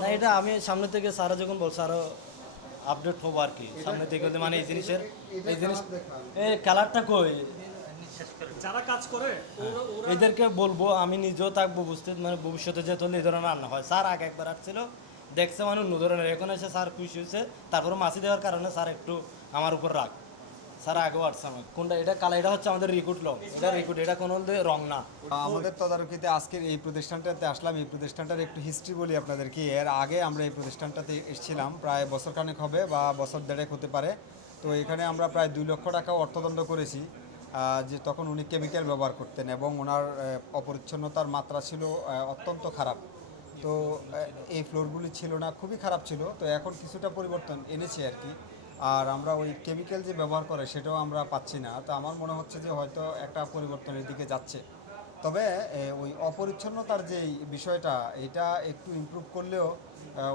না এটা আমি সামনে থেকে স্যারা যখন বলছে আরো আপডেট হবো আর কি সামনে থেকে মানে এই জিনিসের এই জিনিস এই কালারটা কই যারা কাজ করে এদেরকে বলবো আমি নিজেও থাকবো বুঝতে মানে ভবিষ্যতে যেহেতু এই ধরনের রান্না হয় স্যার আগে একবার আসছিল দেখছে মানে অন্য ধরনের এখন এসে স্যার খুশি হয়েছে তারপরে মাছি দেওয়ার কারণে স্যার একটু আমার উপর রাগ স্যার আগেও আসছে আমার কোনটা এটা কালার এটা হচ্ছে আমাদের রিক্রুট লং এটা রিক্রুট এটা কোনো রং না আমাদের তদারকিতে আজকের এই প্রতিষ্ঠানটাতে আসলাম। এই প্রতিষ্ঠানটার একটু হিস্ট্রি বলি আপনাদেরকে। এর আগে আমরা এই প্রতিষ্ঠানটাতে এসেছিলাম প্রায় বছর খানেক হবে বা বছর দেড়েক হতে পারে। তো এখানে আমরা প্রায় 2 লক্ষ টাকা অর্থদণ্ড করেছি। যে তখন উনি কেমিক্যাল ব্যবহার করতেন এবং ওনার অপরিচ্ছন্নতার মাত্রা ছিল অত্যন্ত খারাপ। তো এই ফ্লোরগুলি ছিল না, খুবই খারাপ ছিল। তো এখন কিছুটা পরিবর্তন এনেছি আর কি। আর আমরা ওই কেমিক্যাল যে ব্যবহার করে সেটাও আমরা পাচ্ছি না। তো আমার মনে হচ্ছে যে হয়তো একটা পরিবর্তনের দিকে যাচ্ছে। তবে ওই অপরিচ্ছন্নতার যে বিষয়টা এটা একটু ইমপ্রুভ করলেও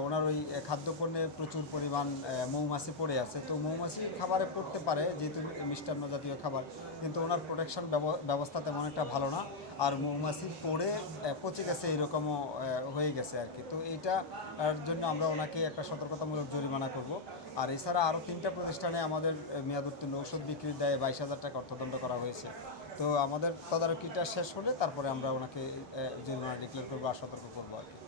ওনার ওই খাদ্যপণ্যে প্রচুর পরিমাণ মৌমাছি পড়ে আছে। তো মৌমাছি খাবারে পড়তে পারে যেহেতু মিষ্টান্ন জাতীয় খাবার, কিন্তু ওনার প্রোটেকশন ব্যবস্থা তেমন একটা ভালো না। আর মৌমাছি পড়ে পচে গেছে এরকমও হয়ে গেছে আর কি। তো এইটার জন্য আমরা ওনাকে একটা সতর্কতামূলক জরিমানা করব। আর এছাড়া আরও 3টা প্রতিষ্ঠানে আমাদের মেয়াদোত্তীর্ণ ঔষধ বিক্রির দায়ে 22,000 টাকা অর্থদণ্ড করা হয়েছে। তো আমাদের তদারকিটা শেষ হলে তারপরে আমরা ওনাকে জরিমানা ডিক্লেয়ার করবো আর সতর্ক করবো আর কি।